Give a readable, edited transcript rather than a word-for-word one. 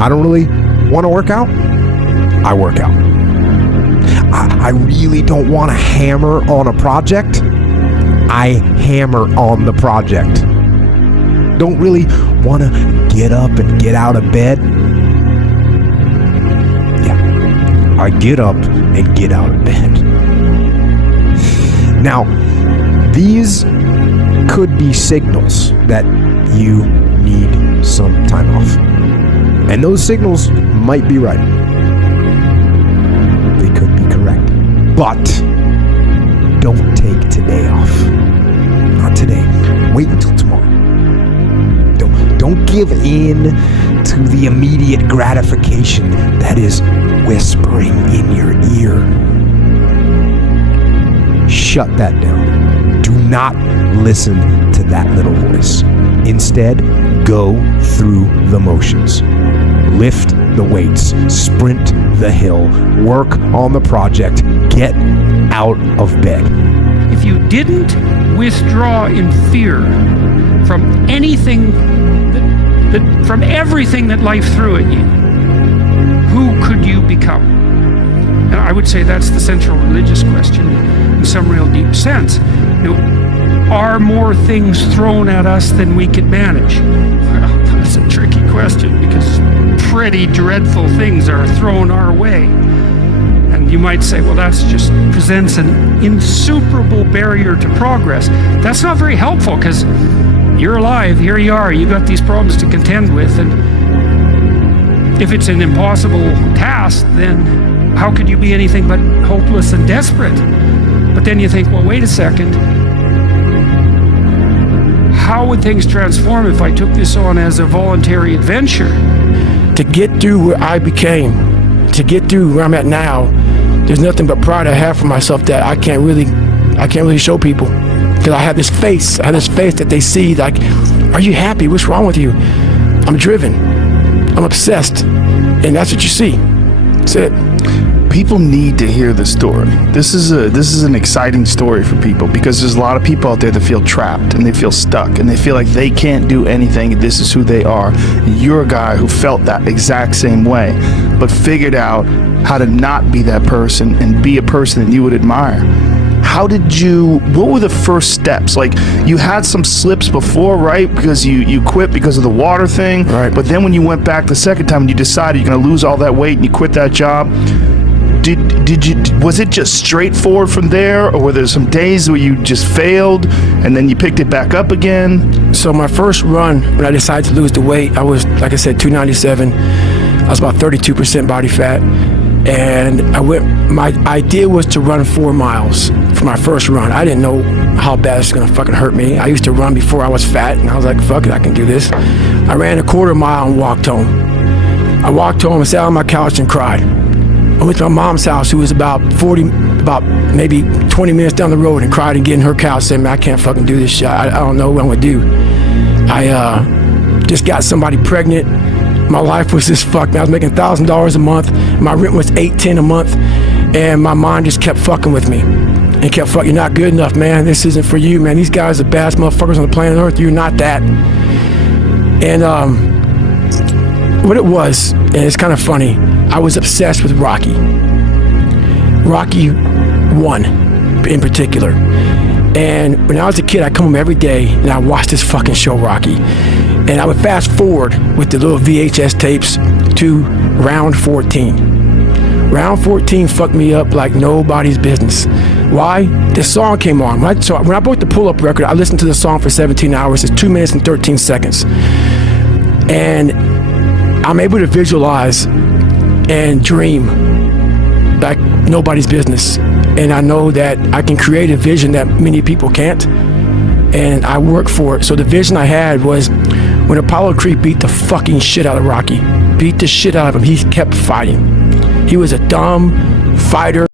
I don't really want to work out, I work out. I really don't want to hammer on a project, I hammer on the project. Don't really want to get up and get out of bed. Yeah, I get up and get out of bed. Now, these could be signals that you need some time off. And those signals might be right. They could be correct. But don't take today off. Not today. Wait until tomorrow. Don't give in to the immediate gratification that is whispering in your ear. Shut that down. Do not listen to that little voice. Instead, go through the motions. Lift the weights, sprint the hill, work on the project, get out of bed. If you didn't withdraw in fear from anything, from everything that life threw at you, who could you become? And I would say that's the central religious question in some real deep sense. Are more things thrown at us than we could manage? Well, that's a tricky question because pretty dreadful things are thrown our way. And you might say, well, that's just presents an insuperable barrier to progress. That's not very helpful because you're alive, here you are, you got these problems to contend with, and if it's an impossible task, then how could you be anything but hopeless and desperate? But then you think, well, wait a second. How would things transform if I took this on as a voluntary adventure? To get through where I became, to get through where I'm at now, there's nothing but pride I have for myself that I can't really show people. Because I have this face that they see like, are you happy? What's wrong with you? I'm driven. I'm obsessed. And that's what you see. That's it. People need to hear this story. This is an exciting story for people because there's a lot of people out there that feel trapped and they feel stuck and they feel like they can't do anything. This is who they are. And you're a guy who felt that exact same way, but figured out how to not be that person and be a person that you would admire. What were the first steps? Like, you had some slips before, right? Because you quit because of the water thing. Right. But then when you went back the second time and you decided you're going to lose all that weight and you quit that job, was it just straightforward from there? Or were there some days where you just failed and then you picked it back up again? So my first run, when I decided to lose the weight, I was, like I said, 297. I was about 32% body fat. And my idea was to run 4 miles for my first run. I didn't know how bad it's gonna fucking hurt me. I used to run before I was fat, and I was like, fuck it, I can do this. I ran a quarter mile and walked home. I walked home and sat on my couch and cried. I went to my mom's house, who was about maybe 20 minutes down the road, and cried and get in her couch saying, man, I can't fucking do this shit. I don't know what I'm gonna do. I just got somebody pregnant. My life was just fucked. I was making $1,000 a month. My rent was $810 a month, and my mind just kept fucking with me, and kept fucking. You're not good enough, man. This isn't for you, man. These guys are the baddest motherfuckers on the planet Earth. You're not that. And what it was, and it's kind of funny, I was obsessed with Rocky 1 in particular. And when I was a kid, I'd come home every day and I watched this fucking show, Rocky. And I would fast forward with the little VHS tapes to round 14. Round 14 fucked me up like nobody's business. Why? This song came on. When I bought the pull-up record, I listened to the song for 17 hours. It's 2 minutes and 13 seconds. And I'm able to visualize and dream like nobody's business. And I know that I can create a vision that many people can't. And I work for it. So the vision I had was when Apollo Creed beat the fucking shit out of Rocky, beat the shit out of him, he kept fighting. He was a dumb fighter